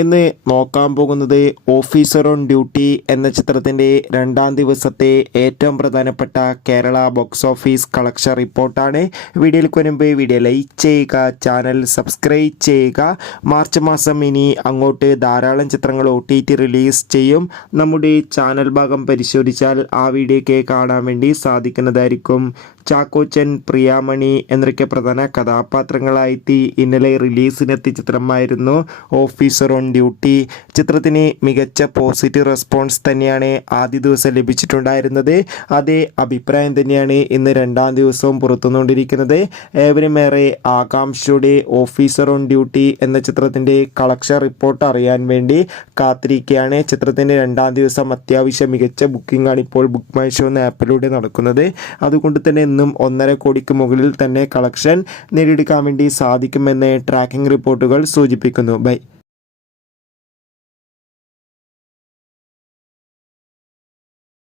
ഇന്ന് നോക്കാൻ പോകുന്നത് ഓഫീസർ ഓൺ ഡ്യൂട്ടി എന്ന ചിത്രത്തിൻ്റെ രണ്ടാം ദിവസത്തെ ഏറ്റവും പ്രധാനപ്പെട്ട കേരള ബോക്സ് ഓഫീസ് കളക്ഷൻ റിപ്പോർട്ടാണ്. വീഡിയോയിലേക്ക് വരുമ്പോൾ വീഡിയോ ലൈക്ക് ചെയ്യുക, ചാനൽ സബ്സ്ക്രൈബ് ചെയ്യുക. മാർച്ച് മാസം ഇനി അങ്ങോട്ട് ധാരാളം ചിത്രങ്ങൾ OTT റിലീസ് ചെയ്യും. നമ്മുടെ ചാനൽ ഭാഗം പരിശോധിച്ചാൽ ആ വീഡിയോയ്ക്ക് കാണാൻ വേണ്ടി സാധിക്കുന്നതായിരിക്കും. ചാക്കോച്ചൻ, പ്രിയാമണി എന്നൊക്കെ പ്രധാന കഥാപാത്രങ്ങളായി ഇന്നലെ റിലീസിനെത്തിയ ചിത്രമായിരുന്നു ഓഫീസർ ഓൺ ഡ്യൂട്ടി. ചിത്രത്തിന് മികച്ച പോസിറ്റീവ് റെസ്പോൺസ് തന്നെയാണ് ആദ്യ ദിവസം ലഭിച്ചിട്ടുണ്ടായിരുന്നത്. അതേ അഭിപ്രായം തന്നെയാണ് ഇന്ന് രണ്ടാം ദിവസവും പുറത്തുകൊണ്ടിരിക്കുന്നത്. ഏവരും ഏറെ ആകാംക്ഷയോടെ ഓഫീസർ ഓൺ ഡ്യൂട്ടി എന്ന ചിത്രത്തിൻ്റെ കളക്ഷൻ റിപ്പോർട്ട് അറിയാൻ വേണ്ടി കാത്തിരിക്കുകയാണ്. ചിത്രത്തിൻ്റെ രണ്ടാം ദിവസം അത്യാവശ്യം മികച്ച ബുക്കിംഗ് ആണ് ഇപ്പോൾ ബുക്ക് മൈ ഷോ എന്ന ആപ്പിലൂടെ നടക്കുന്നത്. അതുകൊണ്ട് തന്നെ ഇന്നും 1.5 കോടിക്ക് മുകളിൽ തന്നെ കളക്ഷൻ നേടിയെടുക്കാൻ വേണ്ടി സാധിക്കുമെന്ന് ട്രാക്കിംഗ് റിപ്പോർട്ടുകൾ സൂചിപ്പിക്കുന്നു. ബൈ.